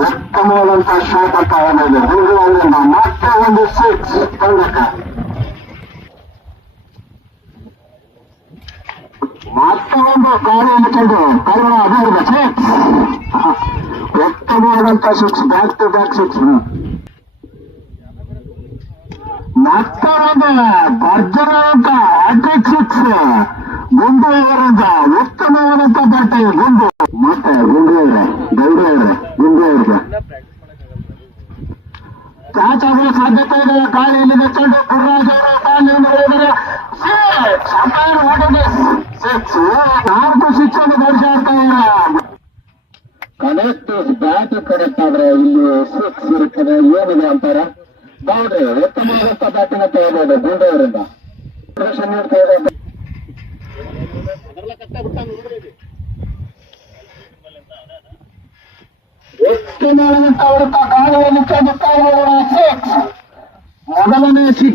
ಉತ್ತಮವಾದಂತಹ ಶಾಟ್ ಅಂತ ಆಗಿದೆ. ಮತ್ತೆ ಒಂದು 6 ತಂಡಕ ಮತ್ತೆ ಒಂದು ಗಾಳಿಯನ್ನು ಕಂಡು ಪರಿಮಾಣ ಅದಾಗಿದೆ 6. ಉತ್ತಮವಾದಂತಹ 6 ಬ್ಯಾಕ್ ಟು ಬ್ಯಾಕ್ 6. ಮತ್ತೆ ಒಂದು ಭರ್ಜರಿಯಾದಂತ ಹ್ಯಾಟ್ರಿಕ್ 6 ಗುಂಡು ಇವರಿಂದ ಉತ್ತಮವಾದಂತ ಬಟ್ಟೆ ಗುಂಡು. ಮತ್ತೆ ಗುಂಡು ಕ್ಯಾಚ್ ಆಗುವ ಸಾಧ್ಯತೆ ಇದೆ. ಗಾಳಿಯಲ್ಲಿ ಚೆಂಡು ಗುರುರಾಜ್ ಅವರ ಕಾಲಿನಿಂದ ಹೋದರೆ 6 4 ಸಿಕ್ಸ್ ಅನ್ನು ಗಳಿಸ್ತಾ ಇದ್ದಾರೆ. ಕನೆಕ್ಟ್ ಬ್ಯಾಟ್ ಕನೆಕ್ಟ್ ಆದ್ರೆ ಇಲ್ಲಿ 6 ಇರುತ್ತದೆ. ಏನಿದೆ ಅಂತಾರೆ ನೋಡ್ರಿ, ಉತ್ತಮವಾದಂತ ಬ್ಯಾಟಿನ ತಗೋಬಹುದು ಗುಂಡವರಿಂದ ಪ್ರದರ್ಶನ ನೀಡ್ತಾ ಇದೆ. ಉತ್ತಮವಾದಂತ ಹೊರತ ಗಾಳಿಯಲ್ಲಿ ಚೆಂಡು 6 ಮೊದಲನೇ 6.